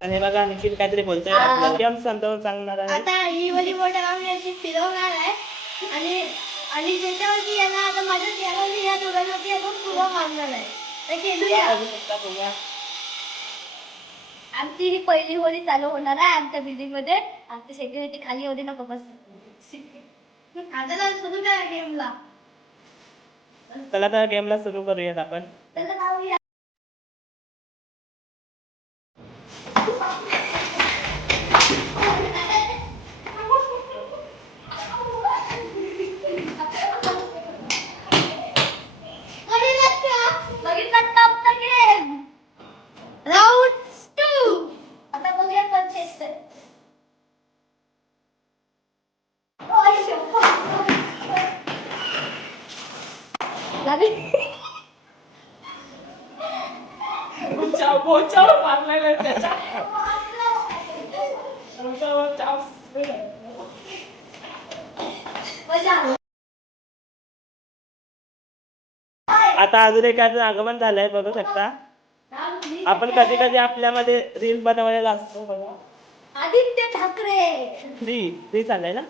आणि बघा निखिल काहीतरी बोलतोय आपल्याला गेम संदर्भ सांगणार आहे. आता ही वाली बॉटल आम्ही फिरवणार आहे आणि आणि ज्याच्यावरती येणार आता माझ्या चॅनलवरती या दोघांवरती आपण पुढं मारणार आहे. तर खेळूया. आमची ही पहिली होळी चालू होणार आहे आमच्या बिल्डिंग मध्ये. आमची सेक्युरिटी खाली होती नको बस. आता सुरू करा गेमला. चला तर गेमला सुरू करूयात आपण. त्याला लावूया. आता अजून एक आगमन झालंय बघू शकता. आपण कधी कधी आपल्यामध्ये रील बनवायला असतो बघा. आदित्य ठाकरे फ्री चाललंय ना.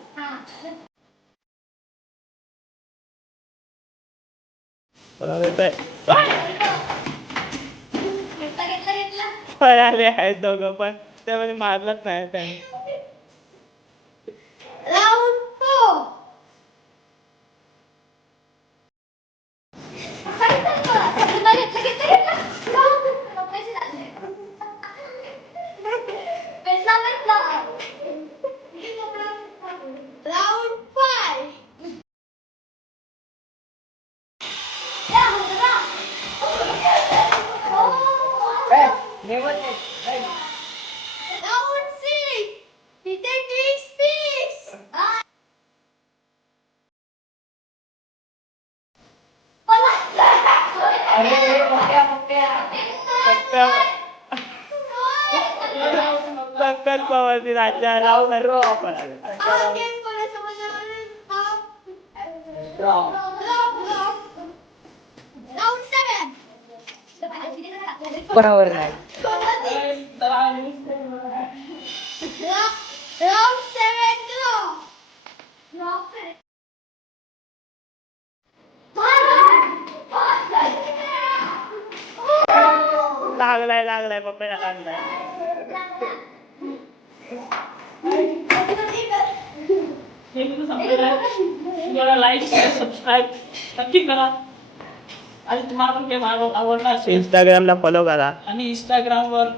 पळाले आहेत दोघं पण त्यामध्ये मारलंच नाही त्याने. संकल्पावरती राज्य बरोबर नाही. लागलाय पप्पाला लागलाय. तुम्हाला लाईक शेअर सबस्क्राईब नक्की करा आणि तुम्हाला पण गेम आवडला असेल इंस्टाग्रामला फॉलो करा आणि इंस्टाग्रामवर